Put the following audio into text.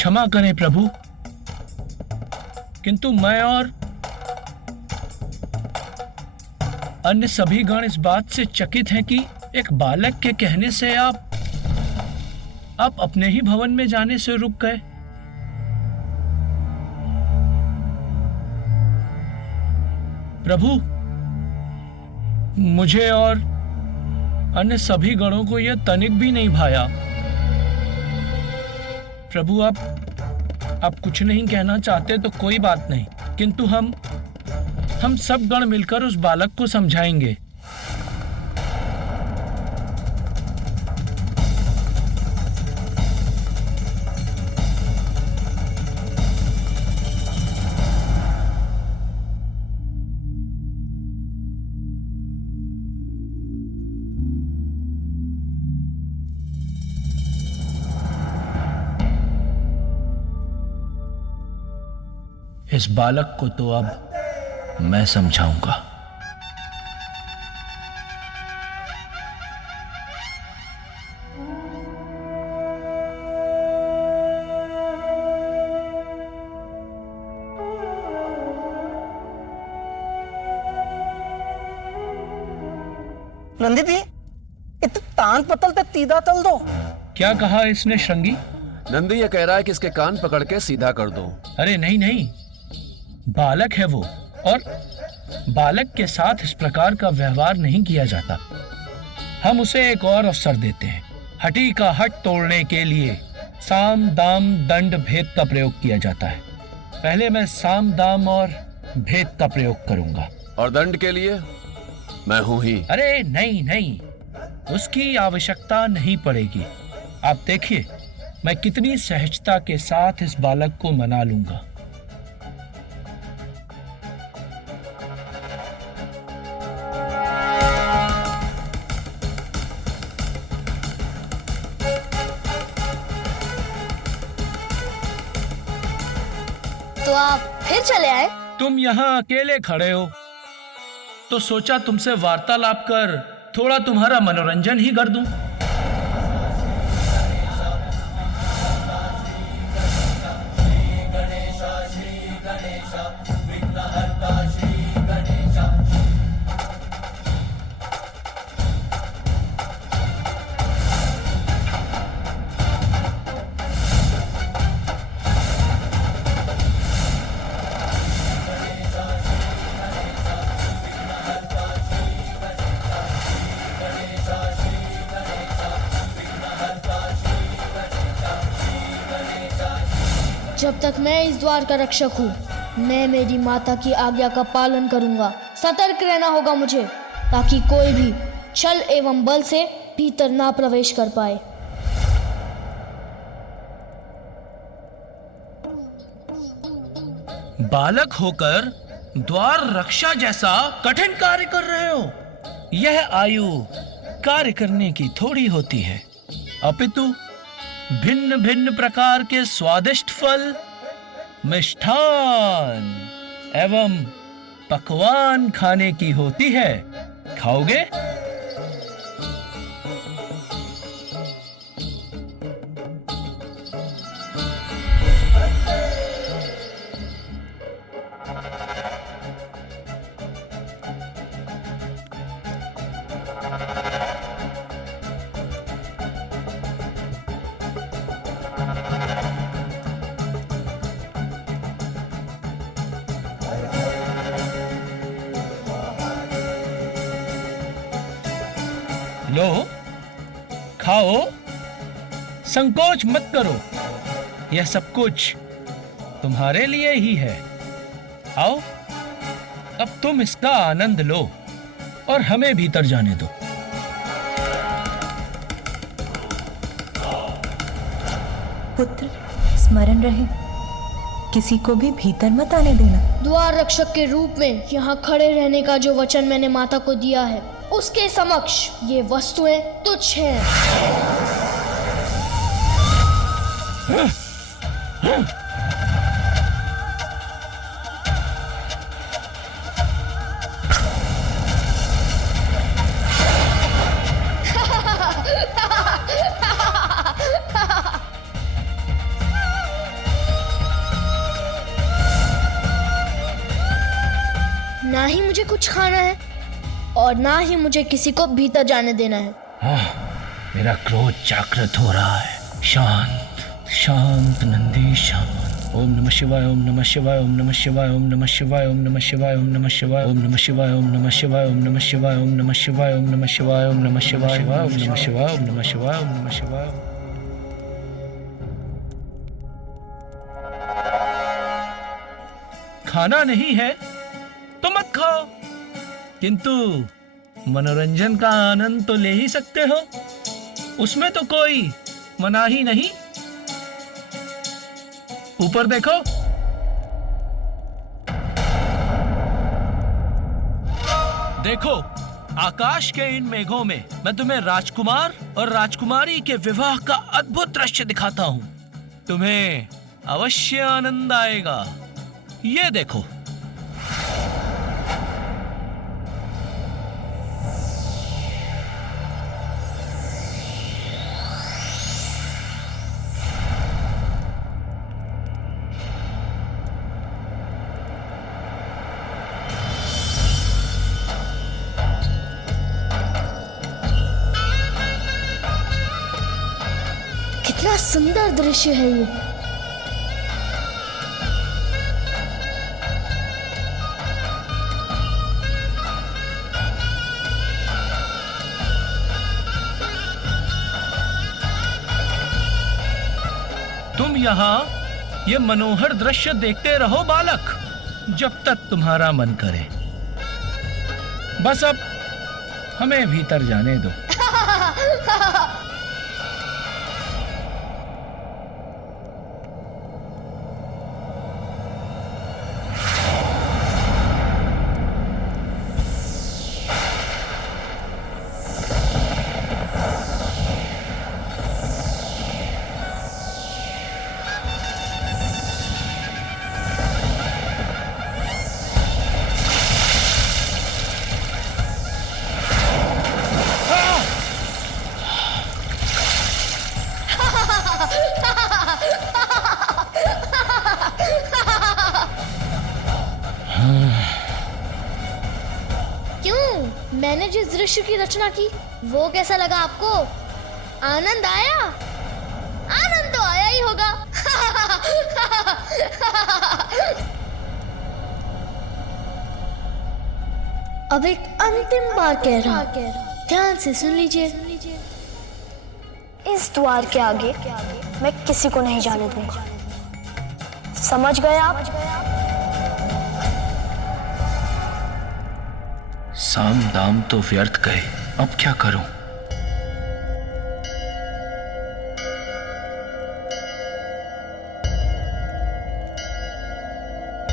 क्षमा करें प्रभु, किंतु मैं और अन्य सभी गण इस बात से चकित हैं कि एक बालक के कहने से आप अपने ही भवन में जाने से रुक गए। प्रभु, मुझे और अन्य सभी गणों को यह तनिक भी नहीं भाया। प्रभु, आप कुछ नहीं कहना चाहते तो कोई बात नहीं, किंतु हम सब गण मिलकर उस बालक को समझाएंगे। इस बालक को तो अब मैं समझाऊंगा। नंदी दी, इत तान पतल ते तीदा तल दो। क्या कहा इसने श्रृंगी? नंदी ये कह रहा है कि इसके कान पकड़ के सीधा कर दो। अरे नहीं नहीं, बालक है वो, और बालक के साथ इस प्रकार का व्यवहार नहीं किया जाता। हम उसे एक और अवसर देते हैं। हठी का हट तोड़ने के लिए साम दाम दंड भेद का प्रयोग किया जाता है। पहले मैं साम दाम और भेद का प्रयोग करूंगा। और दंड के लिए मैं हूं ही। अरे नहीं नहीं, उसकी आवश्यकता नहीं पड़ेगी। आप देखिए मैं कितनी सहजता के साथ इस बालक को मना लूंगा। तो आप फिर चले आए? तुम यहाँ अकेले खड़े हो तो सोचा तुमसे वार्तालाप कर थोड़ा तुम्हारा मनोरंजन ही कर दूं। जब तक मैं इस द्वार का रक्षक हूँ, मैं मेरी माता की आज्ञा का पालन करूंगा। सतर्क रहना होगा मुझे, ताकि कोई भी छल एवं बल से भीतर ना प्रवेश कर पाए। बालक होकर द्वार रक्षा जैसा कठिन कार्य कर रहे हो। यह आयु कार्य करने की थोड़ी होती है, अपितु भिन्न भिन्न प्रकार के स्वादिष्ट फल, मिष्ठान एवं पकवान खाने की होती है। खाओगे? लो, खाओ, संकोच मत करो। यह सब कुछ तुम्हारे लिए ही है। आओ, अब तुम इसका आनंद लो और हमें भीतर जाने दो। पुत्र, स्मरण रहे, किसी को भी भीतर मत आने देना। द्वार रक्षक के रूप में यहाँ खड़े रहने का जो वचन मैंने माता को दिया है, उसके समक्ष ये वस्तुएं तुच्छ हैं। ही मुझे कुछ खाना है और ना ही मुझे किसी को भीतर जाने देना है। मेरा क्रोध जागृत हो रहा है। शांत शांत नंदी शांत। ओम नमः शिवाय ओम नमः शिवाय ओम नमः शिवाय ओम नमः शिवाय ओम नमः शिवाय ओम नमः शिवाय ओम नमः शिवाय ओम नमः शिवाय ओम नमः शिवाय ओम नमः शिवाय ओम नमः शिवाय ओम नमः शिवाय ओम नमः शिवाय ओम नमः शिवाय ओम नमः शिवाय। खाना नहीं है तो मत खाओ, किंतु मनोरंजन का आनंद तो ले ही सकते हो, उसमें तो कोई मनाही नहीं। ऊपर देखो, देखो आकाश के इन मेघों में मैं तुम्हें राजकुमार और राजकुमारी के विवाह का अद्भुत दृश्य दिखाता हूं। तुम्हें अवश्य आनंद आएगा। ये देखो। कितना सुंदर दृश्य है ये। तुम यहाँ ये मनोहर दृश्य देखते रहो बालक, जब तक तुम्हारा मन करे। बस अब हमें भीतर जाने दो। क्यों? मैंने जिस दृश्य की रचना की वो कैसा लगा आपको? आनंद आया? आनंद तो आया ही होगा। अब एक अंतिम बार कह रहा हूं, ध्यान से सुन लीजिए। इस द्वार के आगे मैं किसी को नहीं जाने दूंगा। समझ गए आप? साम दाम तो व्यर्थ गए, अब क्या करूं?